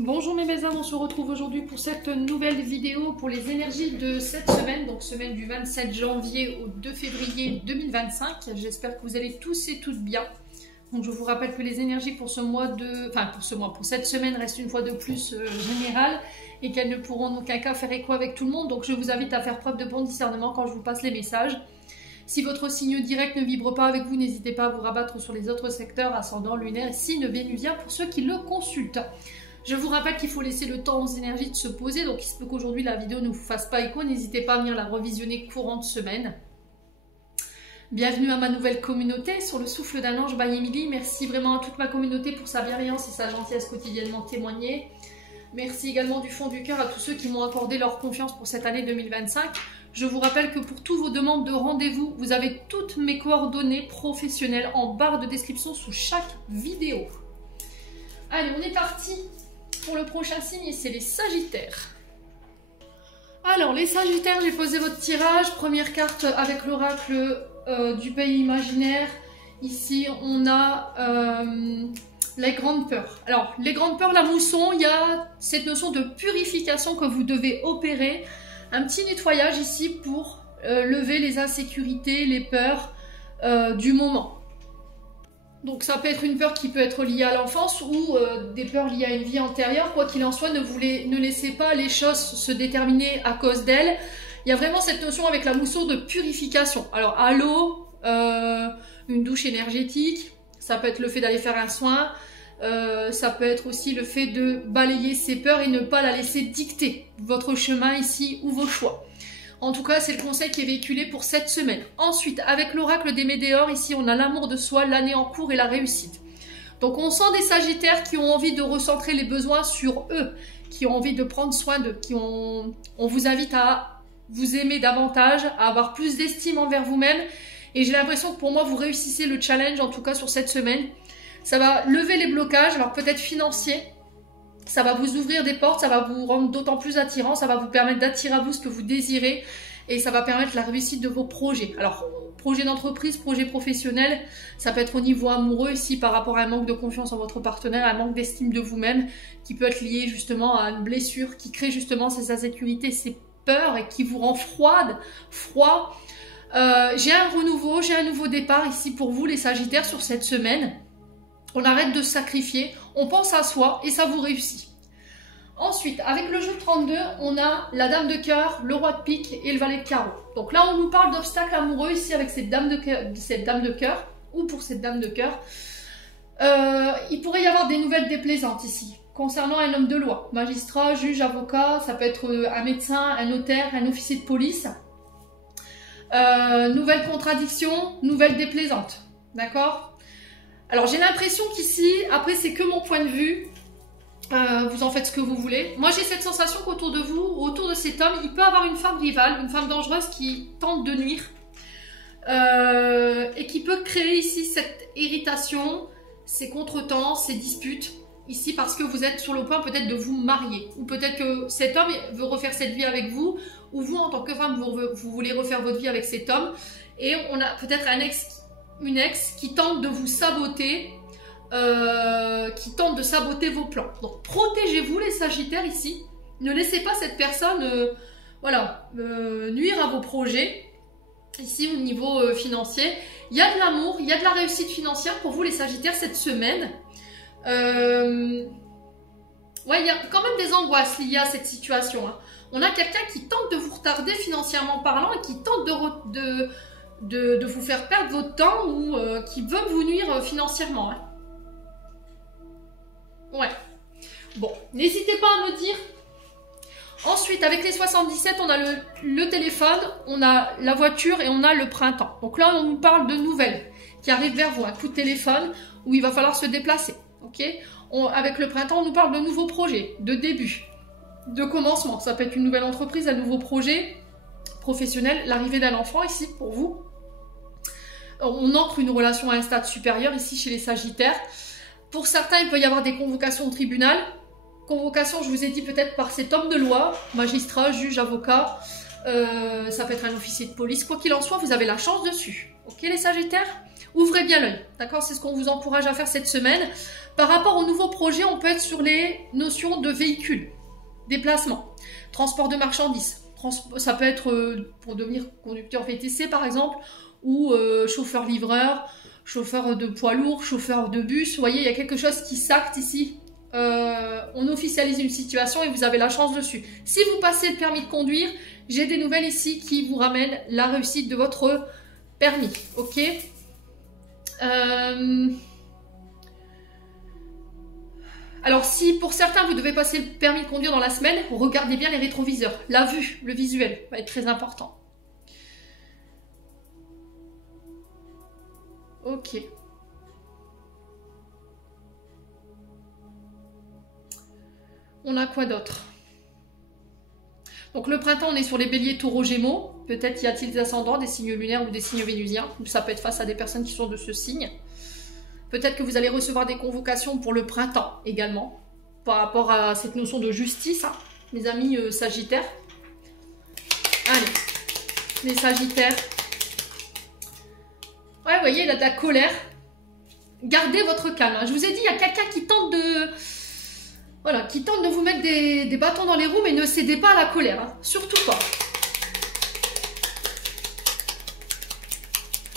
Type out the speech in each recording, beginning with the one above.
Bonjour mes belles âmes, on se retrouve aujourd'hui pour cette nouvelle vidéo pour les énergies de cette semaine, donc semaine du 27 janvier au 2 février 2025. J'espère que vous allez tous et toutes bien. Donc je vous rappelle que les énergies pour ce mois de, pour cette semaine restent une fois de plus générales et qu'elles ne pourront en aucun cas faire écho avec tout le monde. Donc je vous invite à faire preuve de bon discernement quand je vous passe les messages. Si votre signe direct ne vibre pas avec vous, n'hésitez pas à vous rabattre sur les autres secteurs, ascendant, lunaire, signe vénusien pour ceux qui le consultent. Je vous rappelle qu'il faut laisser le temps aux énergies de se poser, donc il se peut qu'aujourd'hui la vidéo ne vous fasse pas écho, n'hésitez pas à venir la revisionner courant de semaine. Bienvenue à ma nouvelle communauté sur le souffle d'un ange by Emily. Merci vraiment à toute ma communauté pour sa bienveillance et sa gentillesse quotidiennement témoignée. Merci également du fond du cœur à tous ceux qui m'ont accordé leur confiance pour cette année 2025. Je vous rappelle que pour toutes vos demandes de rendez-vous, vous avez toutes mes coordonnées professionnelles en barre de description sous chaque vidéo. Allez, on est parti pour le prochain signe et c'est les Sagittaires. Alors, les Sagittaires, j'ai posé votre tirage. Première carte avec l'oracle du pays imaginaire. Ici, on a les grandes peurs. Alors, les grandes peurs, la mousson, il y a cette notion de purification que vous devez opérer. Un petit nettoyage ici pour lever les insécurités, les peurs du moment. Donc ça peut être une peur qui peut être liée à l'enfance ou des peurs liées à une vie antérieure. Quoi qu'il en soit, ne laissez pas les choses se déterminer à cause d'elles. Il y a vraiment cette notion avec la mousson de purification. Alors à l'eau, une douche énergétique, ça peut être le fait d'aller faire un soin, ça peut être aussi le fait de balayer ses peurs et ne pas la laisser dicter votre chemin ici ou vos choix. En tout cas, c'est le conseil qui est véhiculé pour cette semaine. Ensuite, avec l'oracle des Médéors, ici, on a l'amour de soi, l'année en cours et la réussite. Donc, on sent des Sagittaires qui ont envie de recentrer les besoins sur eux, qui ont envie de prendre soin d'eux, on vous invite à vous aimer davantage, à avoir plus d'estime envers vous-même. Et j'ai l'impression que pour moi, vous réussissez le challenge, en tout cas sur cette semaine. Ça va lever les blocages, alors peut-être financiers. Ça va vous ouvrir des portes, ça va vous rendre d'autant plus attirant, ça va vous permettre d'attirer à vous ce que vous désirez et ça va permettre la réussite de vos projets. Alors, projet d'entreprise, projet professionnel, ça peut être au niveau amoureux ici par rapport à un manque de confiance en votre partenaire, un manque d'estime de vous-même qui peut être lié justement à une blessure qui crée justement ces insécurités, ces peurs et qui vous rend froid. J'ai un renouveau, j'ai un nouveau départ ici pour vous les Sagittaires sur cette semaine. On arrête de se sacrifier, on pense à soi et ça vous réussit. Ensuite, avec le jeu 32, on a la dame de cœur, le roi de pique et le valet de carreau. Donc là, on nous parle d'obstacles amoureux ici avec cette dame de cœur, ou pour cette dame de cœur. Il pourrait y avoir des nouvelles déplaisantes ici, concernant un homme de loi, magistrat, juge, avocat, ça peut être un médecin, un notaire, un officier de police. Nouvelles contradictions, nouvelles déplaisantes, d'accord ? Alors j'ai l'impression qu'ici, après c'est que mon point de vue, vous en faites ce que vous voulez. Moi j'ai cette sensation qu'autour de vous, autour de cet homme, il peut avoir une femme rivale, une femme dangereuse qui tente de nuire et qui peut créer ici cette irritation, ces contretemps, ces disputes, ici parce que vous êtes sur le point peut-être de vous marier ou peut-être que cet homme veut refaire cette vie avec vous ou vous en tant que femme vous voulez refaire votre vie avec cet homme et on a peut-être une ex qui tente de vous saboter, qui tente de saboter vos plans. Donc protégez-vous les Sagittaires ici. Ne laissez pas cette personne nuire à vos projets. Ici au niveau financier, il y a de l'amour, il y a de la réussite financière pour vous les Sagittaires cette semaine. Il y a quand même des angoisses liées à cette situation. Hein. On a quelqu'un qui tente de vous retarder financièrement parlant et qui tente de vous faire perdre votre temps ou qui veut vous nuire financièrement. Hein. Ouais. Bon, n'hésitez pas à me dire. Ensuite, avec les 77, on a le téléphone, on a la voiture et on a le printemps. Donc là, on nous parle de nouvelles qui arrivent vers vous. Un coup de téléphone où il va falloir se déplacer. Ok. Avec le printemps, on nous parle de nouveaux projets, de débuts, de commencement. Ça peut être une nouvelle entreprise, un nouveau projet professionnel, l'arrivée d'un enfant ici pour vous. On ancre une relation à un stade supérieur ici chez les Sagittaires. Pour certains, il peut y avoir des convocations au tribunal. Convocation, je vous ai dit peut-être par cet homme de loi, magistrat, juge, avocat. Ça peut être un officier de police. Quoi qu'il en soit, vous avez la chance dessus. Ok les Sagittaires ? Ouvrez bien l'œil. D'accord ? C'est ce qu'on vous encourage à faire cette semaine. Par rapport aux nouveaux projets, on peut être sur les notions de véhicules, déplacement, transport de marchandises. Ça peut être pour devenir conducteur VTC par exemple, ou chauffeur-livreur, chauffeur de poids lourd, chauffeur de bus. Vous voyez, il y a quelque chose qui s'acte ici. On officialise une situation et vous avez la chance dessus. Si vous passez le permis de conduire, j'ai des nouvelles ici qui vous ramènent la réussite de votre permis. Ok. Alors si pour certains vous devez passer le permis de conduire dans la semaine, regardez bien les rétroviseurs. La vue, le visuel va être très important. Ok. On a quoi d'autre? Donc le printemps, on est sur les béliers, taureaux, gémeaux. Peut-être y a-t-il des ascendants, des signes lunaires ou des signes vénusiens. Ça peut être face à des personnes qui sont de ce signe. Peut-être que vous allez recevoir des convocations pour le printemps également. Par rapport à cette notion de justice, hein, mes amis sagittaires. Allez, les sagittaires. Ouais, vous voyez, il a de la colère. Gardez votre calme. Hein. Je vous ai dit, il y a quelqu'un qui tente de... Voilà, qui tente de vous mettre des bâtons dans les roues, mais ne cédez pas à la colère. Hein. Surtout pas.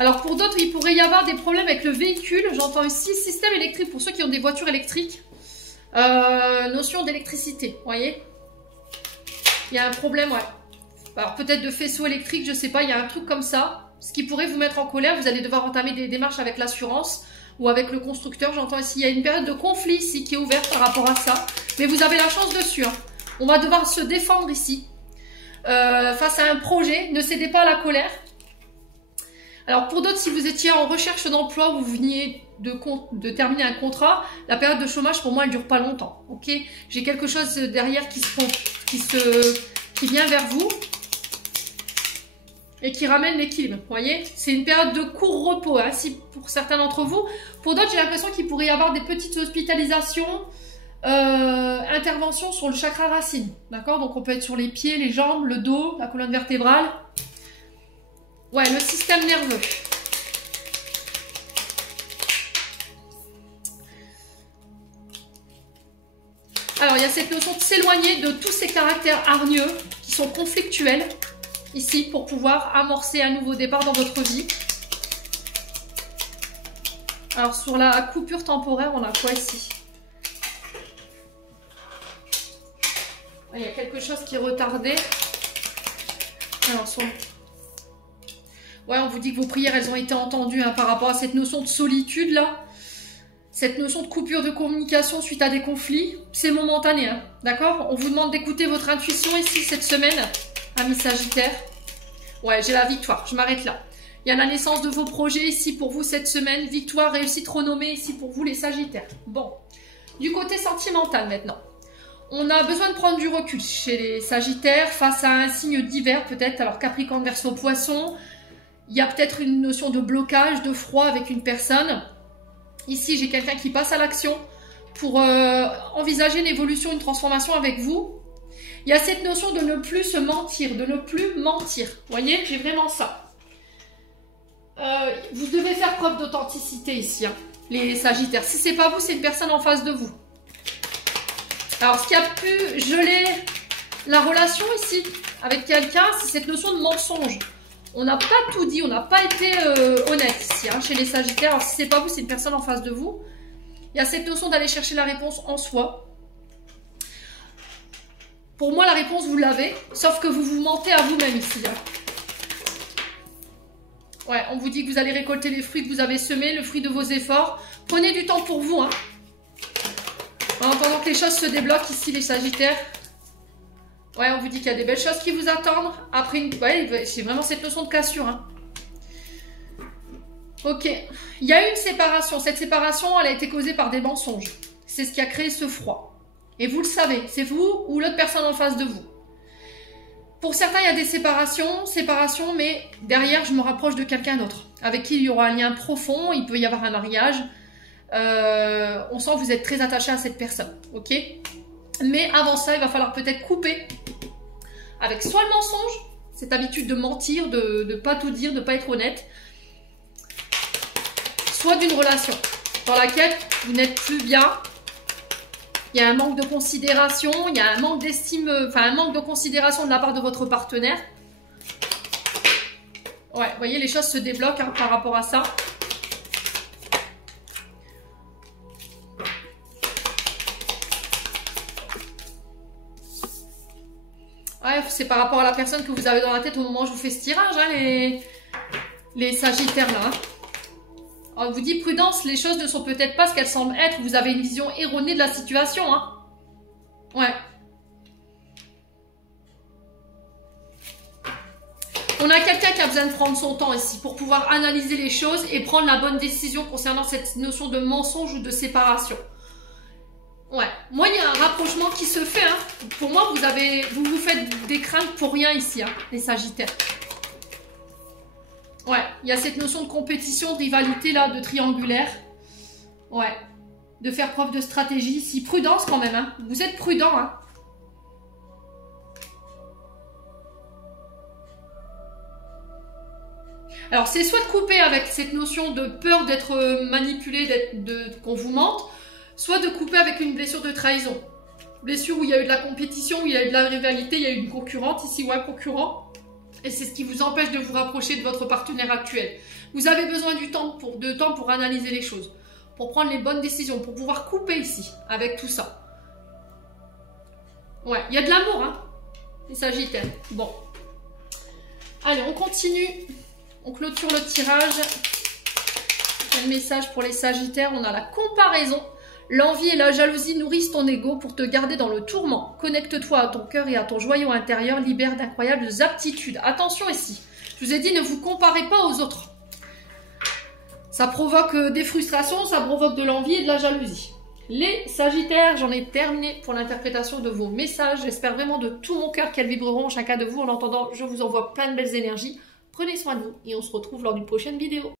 Alors pour d'autres, il pourrait y avoir des problèmes avec le véhicule. J'entends ici système électrique pour ceux qui ont des voitures électriques. Notion d'électricité, vous voyez. Il y a un problème, ouais. Alors peut-être de faisceau électrique, je sais pas, il y a un truc comme ça. Ce qui pourrait vous mettre en colère, vous allez devoir entamer des démarches avec l'assurance ou avec le constructeur. J'entends ici, il y a une période de conflit ici qui est ouverte par rapport à ça. Mais vous avez la chance dessus. Hein. On va devoir se défendre ici. Face à un projet, ne cédez pas à la colère. Alors pour d'autres, si vous étiez en recherche d'emploi ou vous veniez de terminer un contrat, la période de chômage pour moi elle dure pas longtemps. Ok, j'ai quelque chose derrière qui vient vers vous et qui ramène l'équilibre. Vous voyez, c'est une période de court repos. Hein, si pour certains d'entre vous, pour d'autres, j'ai l'impression qu'il pourrait y avoir des petites hospitalisations, interventions sur le chakra racine. D'accord, donc on peut être sur les pieds, les jambes, le dos, la colonne vertébrale. Ouais, le système nerveux. Alors, il y a cette notion de s'éloigner de tous ces caractères hargneux qui sont conflictuels, ici, pour pouvoir amorcer un nouveau départ dans votre vie. Alors, sur la coupure temporaire, on a quoi ici? Il y a quelque chose qui est retardé. Alors, sur... Ouais, on vous dit que vos prières, elles ont été entendues hein, par rapport à cette notion de solitude, là. Cette notion de coupure de communication suite à des conflits, c'est momentané, hein, d'accord? On vous demande d'écouter votre intuition ici, cette semaine, amis Sagittaire. Ouais, j'ai la victoire, je m'arrête là. Il y a la naissance de vos projets ici pour vous cette semaine. Victoire, réussite renommée ici pour vous, les Sagittaires. Bon, du côté sentimental maintenant. On a besoin de prendre du recul chez les Sagittaires face à un signe d'hiver peut-être. Alors Capricorne, Verseau, Poisson. Il y a peut-être une notion de blocage, de froid avec une personne. Ici, j'ai quelqu'un qui passe à l'action pour envisager une évolution, une transformation avec vous. Il y a cette notion de ne plus se mentir, de ne plus mentir. Vous voyez, j'ai vraiment ça. Vous devez faire preuve d'authenticité ici, hein, les Sagittaires. Si ce n'est pas vous, c'est une personne en face de vous. Alors, ce qui a pu geler la relation ici avec quelqu'un, c'est cette notion de mensonge. On n'a pas tout dit, on n'a pas été honnête ici, hein, chez les Sagittaires. Alors, si ce n'est pas vous, c'est une personne en face de vous. Il y a cette notion d'aller chercher la réponse en soi. Pour moi, la réponse, vous l'avez, sauf que vous vous mentez à vous-même ici. Hein. Ouais, on vous dit que vous allez récolter les fruits que vous avez semés, le fruit de vos efforts. Prenez du temps pour vous. Hein. En attendant que les choses se débloquent ici, les Sagittaires. Ouais, on vous dit qu'il y a des belles choses qui vous attendent. Après, ouais, c'est vraiment cette notion de cassure. Hein. Ok. Il y a eu une séparation. Cette séparation, elle a été causée par des mensonges. C'est ce qui a créé ce froid. Et vous le savez, c'est vous ou l'autre personne en face de vous. Pour certains, il y a des séparations, mais derrière, je me rapproche de quelqu'un d'autre. Avec qui il y aura un lien profond, il peut y avoir un mariage. On sent que vous êtes très attaché à cette personne. Ok ? Mais avant ça, il va falloir peut-être couper avec soit le mensonge, cette habitude de mentir, de ne pas tout dire, de ne pas être honnête, soit d'une relation. dans laquelle vous n'êtes plus bien. Il y a un manque de considération, il y a un manque d'estime, enfin un manque de considération de la part de votre partenaire. Ouais, vous voyez, les choses se débloquent hein, par rapport à ça. Ouais, c'est par rapport à la personne que vous avez dans la tête au moment où je vous fais ce tirage, hein, les sagittaires là. Hein. Alors, je vous dis prudence, les choses ne sont peut-être pas ce qu'elles semblent être. Vous avez une vision erronée de la situation. Hein. Ouais. On a quelqu'un qui a besoin de prendre son temps ici pour pouvoir analyser les choses et prendre la bonne décision concernant cette notion de mensonge ou de séparation. Ouais. Moi, il y a un rapprochement qui se fait. Hein. Pour moi, vous vous faites des craintes pour rien ici, hein, les sagittaires. Ouais, il y a cette notion de compétition, de rivalité, là, de triangulaire. Ouais. De faire preuve de stratégie. Si, prudence quand même, hein. Vous êtes prudent, hein. Alors, c'est soit de couper avec cette notion de peur d'être manipulé, qu'on vous mente, soit de couper avec une blessure de trahison. Blessure où il y a eu de la compétition, où il y a eu de la rivalité, il y a eu une concurrente ici, ou un concurrent. Et c'est ce qui vous empêche de vous rapprocher de votre partenaire actuel. Vous avez besoin de temps pour analyser les choses, pour prendre les bonnes décisions, pour pouvoir couper ici, avec tout ça. Ouais, il y a de l'amour, hein, les sagittaires. Bon. Allez, on continue. On clôture le tirage. Quel message pour les sagittaires? On a la comparaison. L'envie et la jalousie nourrissent ton ego pour te garder dans le tourment. Connecte-toi à ton cœur et à ton joyau intérieur, libère d'incroyables aptitudes. Attention ici, je vous ai dit, ne vous comparez pas aux autres. Ça provoque des frustrations, ça provoque de l'envie et de la jalousie. Les sagittaires, j'en ai terminé pour l'interprétation de vos messages. J'espère vraiment de tout mon cœur qu'elles vibreront chacun de vous. En attendant, je vous envoie plein de belles énergies. Prenez soin de vous et on se retrouve lors d'une prochaine vidéo.